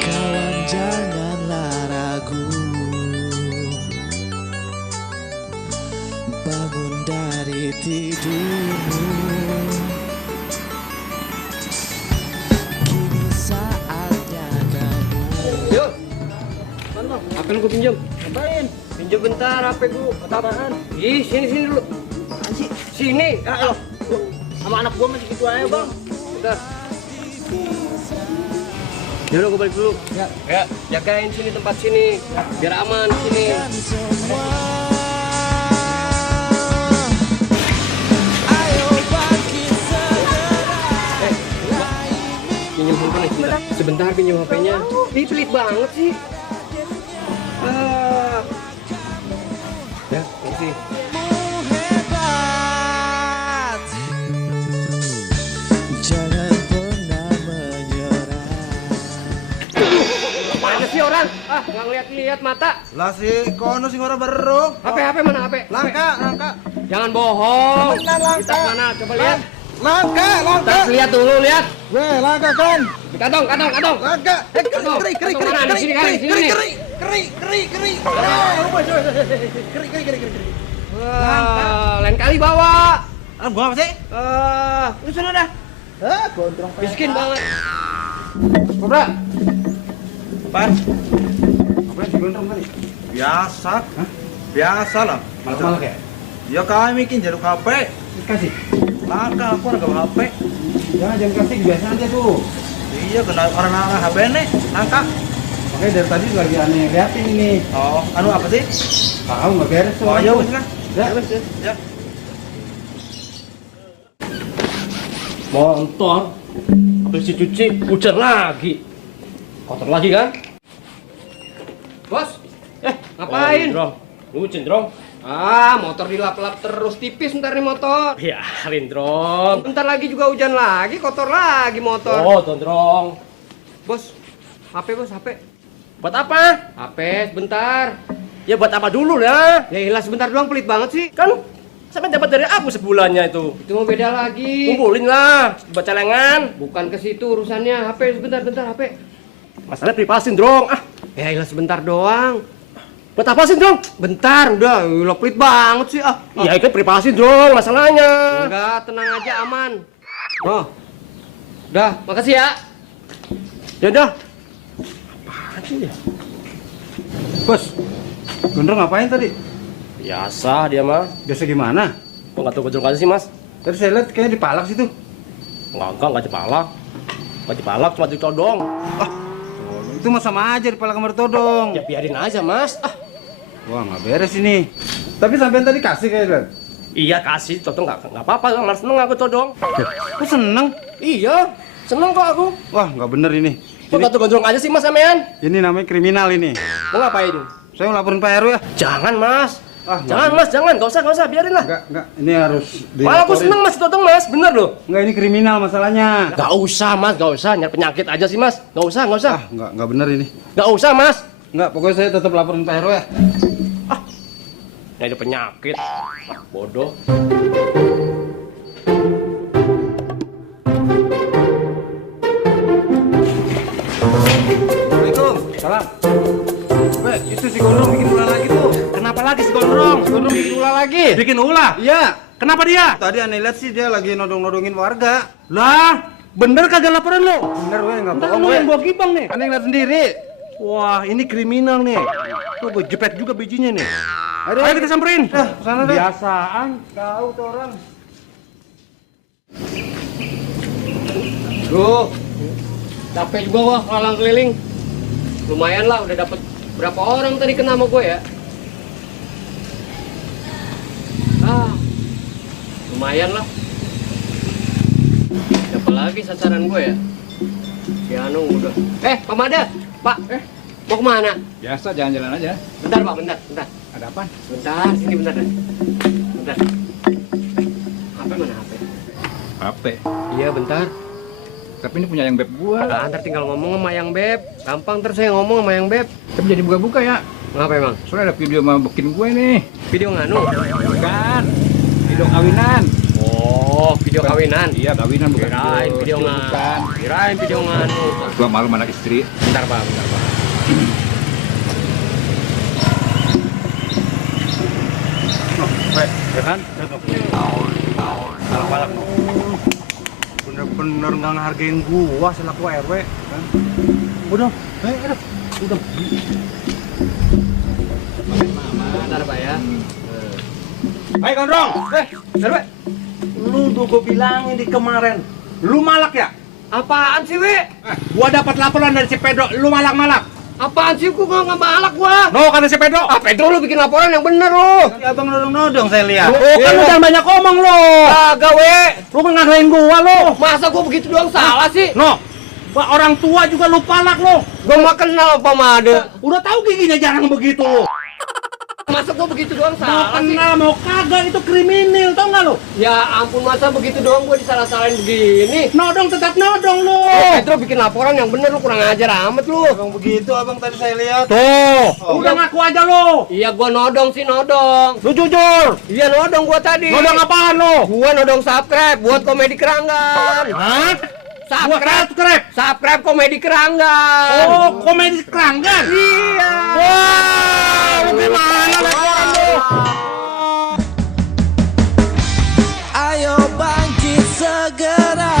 Kawan janganlah ragu, bangun dari tidurmu. Kini saatnya kamu. Yuk, mana bang? HP lu gue pinjam. Ngapain? Pinjam bentar HP gue. Apaan? Ih, sini dulu. Apaan sih? Sini. Ah, sama anak gue masih gitu aja bang. Udah. Yaudah gue balik dulu. Ya, jagain sini tempat sini. Biar aman sini. Semua ayo bangkit segera. Pinjam handphone nih, sebentar pinjam HP-nya. Ih, pelit banget sih. Ya, makasih. Hebat, jangan pernah menyerah. Mana sih orang? Ah, nggak ngeliat mata. Lah si kono sing ora baru. HP mana HP? Langka. Jangan bohong. Benar, langka. Kita mana? Coba lihat. Langka. Tas, lihat dulu, lihat. Weh, langka kan. Di kantong. Langka. Keri. Di sini kali, sini. Keri. Wah, lain kali bawa. Gua apa sih? Lu sudah dah. Gondrong Miskin banget. Kobra. Apaan? Apa sih gondrong kali? Biasa. Biasa lah. Malak-malak ya? Ya kami bikin jalur HP. Kasih. Langka aku orang gak HP. Jangan kasih kebiasaan dia tuh. Iya kena orang HP nih. Langka. Makanya dari tadi lagi aneh liatin ini. Oh, anu apa sih? Tahu nggak beres tuh. Oh, ya wes lah. Ya. Motor. Habis dicuci, hujan lagi. Kotor lagi kan? Bos, ngapain? Lu cenderung. Motor dilap-lap terus, tipis ntar nih motor. Biarin, Drong. Bentar lagi juga hujan lagi, kotor lagi motor. Oh, Drong. Bos, HP. Buat apa? HP, sebentar. Ya buat apa dulu ya? Ya ilah sebentar doang, pelit banget sih. Kan sampai dapat dari aku sebulannya itu. Itu mau beda lagi. Kumpulin lah, buat celengan. Bukan ke situ urusannya. HP, sebentar, HP. Masalahnya privasin, Drong. Ya ilah sebentar doang. Buat apa sih, Drong? Bentar, udah. Ilah pelit banget sih. Ya itu privasin, Drong, masalahnya. Enggak, tenang aja, aman. Oh, udah, makasih ya. Ya udah. Apaan sih ya? Bos. Gondrong ngapain tadi? Biasa dia mah. Biasa gimana? Kok nggak tahu gondrong aja sih, Mas? Tadi saya lihat kayaknya dipalak situ. Nggak dipalak. Nggak dipalak, cuma ditodong. Itu mah sama aja dipalak kamar todong. Ya biarin aja, Mas. Wah, nggak beres ini. Tapi sampean tadi kasih kayaknya. Iya kasih, todong nggak apa-apa, Mas. Seneng aku todong. Kok seneng? Iya, seneng kok aku. Wah, nggak bener ini. Kok nggak tahu gondrong aja sih, Mas, sampean? Ini namanya kriminal ini. Mau ngapain? Saya mau laporin Pak RW ya. Jangan, Mas. Ah, Jangan, Mas, jangan. Nggak usah, biarin lah. Enggak. Ini harus Malah aku seneng, Mas, todong, Mas. Bener loh. Enggak, ini kriminal masalahnya. Nggak usah, Mas, nggak usah. Nyari penyakit aja sih, Mas. Nggak usah. Ah, enggak bener ini. Nggak usah, Mas. Enggak, pokoknya saya tetap laporin Pak RW ya. Nyari penyakit. Bodoh. Assalamualaikum. Salam. Weh, itu si Gondrong bikin ulah lagi tuh. Kenapa lagi si gondrong? Gondrong bikin ulah lagi. Bikin ulah? Iya. Kenapa dia? Tadi aneh lihat sih dia lagi nodong-nodongin warga. Lah, bener kagak laporan lo? Bener weh, enggak Ntar bohong lo weh. yang bawa gibang nih. Aneh lihat sendiri. Wah, ini kriminal nih. Tuh, gue jepet juga bijinya nih. Ayo Ayo kita samperin. sana deh. Biasaan. Tahu tuh orang. Duh, capek juga gua kelalang keliling. Lumayan lah, udah dapet berapa orang tadi kena sama gue ya. Lumayan lah. Siapa lagi sasaran gue ya? Si Anu udah. Pak Mada, Pak, mau kemana? Biasa jalan-jalan aja. Bentar Pak, bentar. Ada apa? Bentar, sini bentar deh. Bentar. HP mana HP? HP. Iya bentar. Tapi ini punya yang beb gua. Nah, ntar tinggal ngomong sama yang beb. Gampang ntar saya ngomong sama yang beb. Tapi jadi buka-buka ya. Ngapa emang? Soalnya ada video sama bikin gue nih. Video nganu? Bukan. Video kawinan. Oh, video kawinan. Iya, kawinan bukan. Kirain video Bukan. nganu. Kirain video nganu. Gua malu anak istri. Bentar, Pak. Bentar, Pak. Ya kan? Balak-balak no. Bener-bener nggak ngehargain gua selaku RW. Kan? Udah, aduh, udah. Bentar, Pak ya. Hai Gondrong, RW. Lu tuh gua bilangin di kemarin, lu malak ya? Apaan sih, We? Gua dapat laporan dari si Pedro, lu malak-malak. Apaan sih? Gua nggak malak gua. No, kan si Pedro. Ah, Pedro lu bikin laporan yang bener lu. Si abang nodong-nodong saya lihat. Oh, Kan lu jangan banyak ngomong lu. Kagak, We. Lu kan ngadain gua lu. Masa gua begitu doang salah sih? No, orang tua juga lu palak lu. Gua mah kenal Pak Made. Udah tahu giginya jarang begitu lu. Masa gua begitu doang Mau salah sih? kenal mau kagak itu kriminal, tau nggak lu? Ya ampun, masa begitu doang gua disalah-salahin begini? Nodong tetap nodong lu. Pedro bikin laporan yang bener, lu kurang ajar amat lu. Abang begitu abang tadi saya lihat. Tuh, udah ngaku aja lu. Iya, gua nodong sih nodong. Lu jujur. Iya, nodong gua tadi. Nodong apaan lu? Gua nodong subscribe buat komedi keranggan. Hah? Gua subscribe. Subscribe komedi keranggan. Oh, komedi keranggan. Iya. Wah, lu gimana laporan lu? Ayo bangkit segera.